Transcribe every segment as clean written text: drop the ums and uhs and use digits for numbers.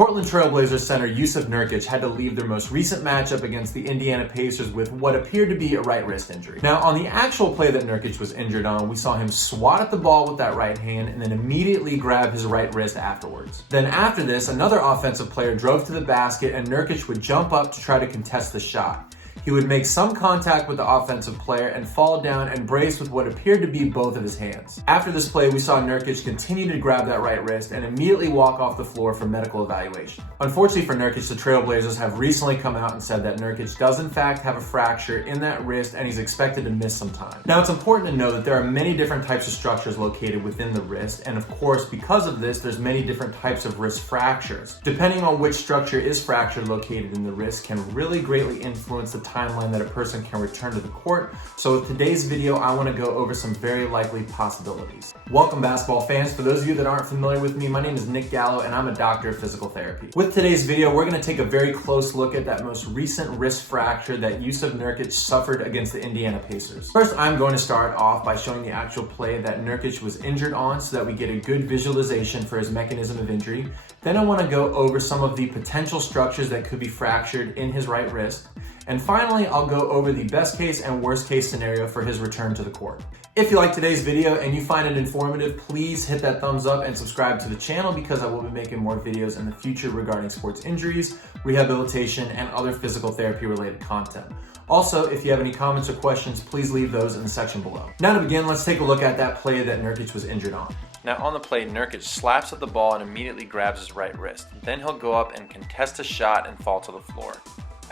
Portland Trailblazers center Jusuf Nurkic had to leave their most recent matchup against the Indiana Pacers with what appeared to be a right wrist injury. Now, on the actual play that Nurkic was injured on, we saw him swat at the ball with that right hand and then immediately grab his right wrist afterwards. Then after this, another offensive player drove to the basket and Nurkic would jump up to try to contest the shot. He would make some contact with the offensive player and fall down and brace with what appeared to be both of his hands. After this play, we saw Nurkic continue to grab that right wrist and immediately walk off the floor for medical evaluation. Unfortunately for Nurkic, the Trailblazers have recently come out and said that Nurkic does in fact have a fracture in that wrist and he's expected to miss some time. Now, it's important to know that there are many different types of structures located within the wrist, and of course, because of this, there's many different types of wrist fractures. Depending on which structure is fractured located in the wrist can really greatly influence the timeline that a person can return to the court. So with today's video, I want to go over some very likely possibilities. Welcome, basketball fans. For those of you that aren't familiar with me, my name is Nick Gallo and I'm a doctor of physical therapy. With today's video, we're going to take a very close look at that most recent wrist fracture that Jusuf Nurkic suffered against the Indiana Pacers. First, I'm going to start off by showing the actual play that Nurkic was injured on so that we get a good visualization for his mechanism of injury. Then I want to go over some of the potential structures that could be fractured in his right wrist. And finally, I'll go over the best case and worst case scenario for his return to the court. If you like today's video and you find it informative, please hit that thumbs up and subscribe to the channel because I will be making more videos in the future regarding sports injuries, rehabilitation, and other physical therapy related content. Also, if you have any comments or questions, please leave those in the section below. Now to begin, let's take a look at that play that Nurkic was injured on. Now on the play, Nurkic slaps at the ball and immediately grabs his right wrist. Then he'll go up and contest a shot and fall to the floor.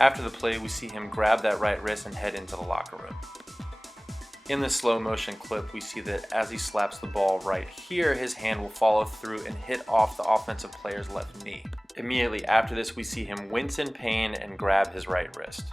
After the play, we see him grab that right wrist and head into the locker room. In the slow motion clip, we see that as he slaps the ball right here, his hand will follow through and hit off the offensive player's left knee. Immediately after this, we see him wince in pain and grab his right wrist.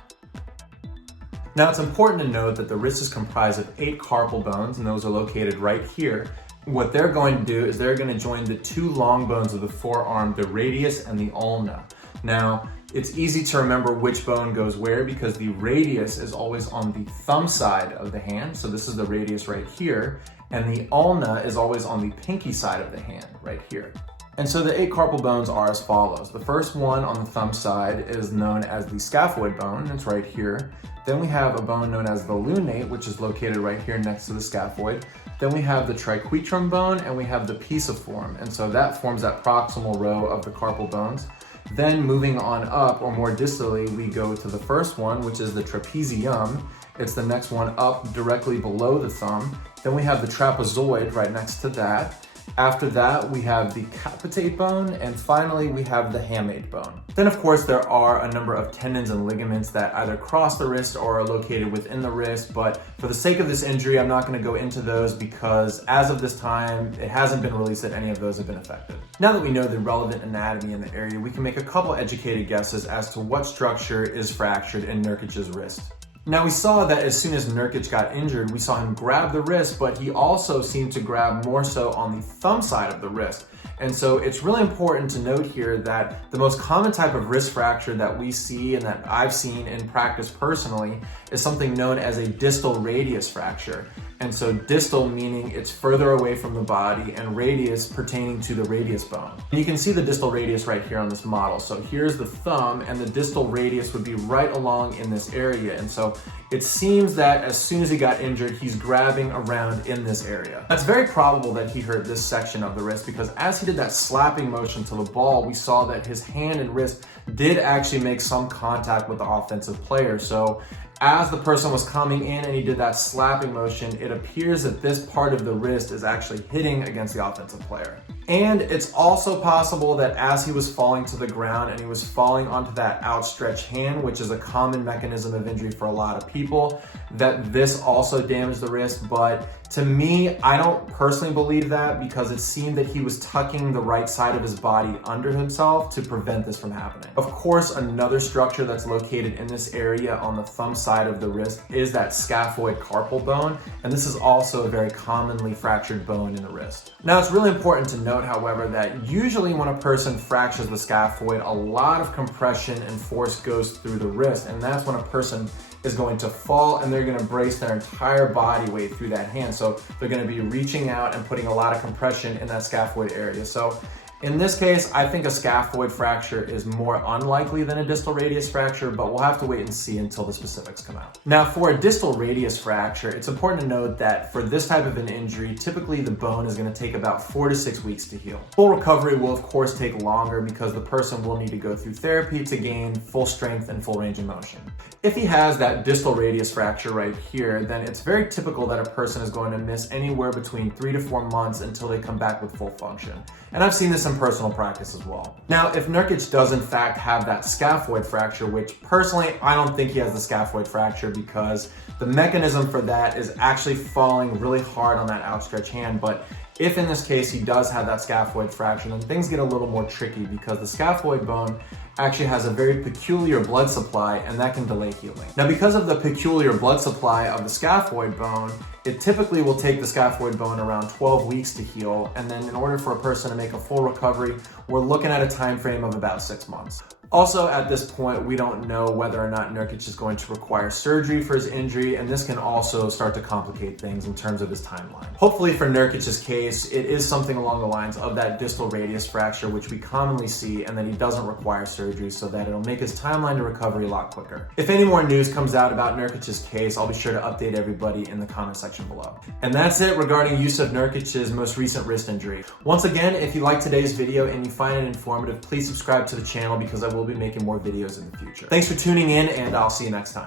Now, it's important to note that the wrist is comprised of 8 carpal bones, and those are located right here. What they're going to do is they're going to join the 2 long bones of the forearm, the radius and the ulna. Now, it's easy to remember which bone goes where because the radius is always on the thumb side of the hand. So this is the radius right here. And the ulna is always on the pinky side of the hand right here. And so the 8 carpal bones are as follows. The first one on the thumb side is known as the scaphoid bone. It's right here. Then we have a bone known as the lunate, which is located right here next to the scaphoid. Then we have the triquetrum bone and we have the pisiform. And so that forms that proximal row of the carpal bones. Then moving on up, or more distally, we go to the first one, which is the trapezium. It's the next one up directly below the thumb. Then we have the trapezoid right next to that. After that, we have the capitate bone, and finally, we have the hamate bone. Then, of course, there are a number of tendons and ligaments that either cross the wrist or are located within the wrist, but for the sake of this injury, I'm not going to go into those because as of this time, it hasn't been released that any of those have been affected. Now that we know the relevant anatomy in the area, we can make a couple educated guesses as to what structure is fractured in Nurkic's wrist. Now, we saw that as soon as Nurkic got injured, we saw him grab the wrist, but he also seemed to grab more so on the thumb side of the wrist. And so it's really important to note here that the most common type of wrist fracture that we see and that I've seen in practice personally is something known as a distal radius fracture. And so distal meaning it's further away from the body and radius pertaining to the radius bone. And you can see the distal radius right here on this model. So here's the thumb and the distal radius would be right along in this area. And so it seems that as soon as he got injured, he's grabbing around in this area. It's very probable that he hurt this section of the wrist because as he did that slapping motion to the ball, we saw that his hand and wrist did actually make some contact with the offensive player. So as the person was coming in and he did that slapping motion, it appears that this part of the wrist is actually hitting against the offensive player. And it's also possible that as he was falling to the ground and he was falling onto that outstretched hand, which is a common mechanism of injury for a lot of people, that this also damaged the wrist. But to me, I don't personally believe that because it seemed that he was tucking the right side of his body under himself to prevent this from happening. Of course, another structure that's located in this area on the thumb side of the wrist is that scaphoid carpal bone, and this is also a very commonly fractured bone in the wrist. Now, it's really important to note, however, that usually when a person fractures the scaphoid, a lot of compression and force goes through the wrist, and that's when a person is going to fall and they're going to brace their entire body weight through that hand. So they're going to be reaching out and putting a lot of compression in that scaphoid area. So In this case, I think a scaphoid fracture is more unlikely than a distal radius fracture, but we'll have to wait and see until the specifics come out. Now, for a distal radius fracture, it's important to note that for this type of an injury, typically the bone is going to take about 4 to 6 weeks to heal. Full recovery will of course take longer because the person will need to go through therapy to gain full strength and full range of motion. If he has that distal radius fracture right here, then it's very typical that a person is going to miss anywhere between 3 to 4 months until they come back with full function. And I've seen this in personal practice as well. Now, if Nurkic does in fact have that scaphoid fracture, which personally I don't think he has the scaphoid fracture because the mechanism for that is actually falling really hard on that outstretched hand, but if in this case he does have that scaphoid fracture, then things get a little more tricky because the scaphoid bone actually has a very peculiar blood supply and that can delay healing. Now, because of the peculiar blood supply of the scaphoid bone, it typically will take the scaphoid bone around 12 weeks to heal, and then in order for a person to make a full recovery, we're looking at a time frame of about 6 months. Also, at this point, we don't know whether or not Nurkic is going to require surgery for his injury, and this can also start to complicate things in terms of his timeline. Hopefully for Nurkic's case, it is something along the lines of that distal radius fracture, which we commonly see, and that he doesn't require surgery so that it'll make his timeline to recovery a lot quicker. If any more news comes out about Nurkic's case, I'll be sure to update everybody in the comment section below. And that's it regarding Jusuf Nurkic's most recent wrist injury. Once again, if you liked today's video and you find it informative, please subscribe to the channel because I will be making more videos in the future. Thanks for tuning in, and I'll see you next time.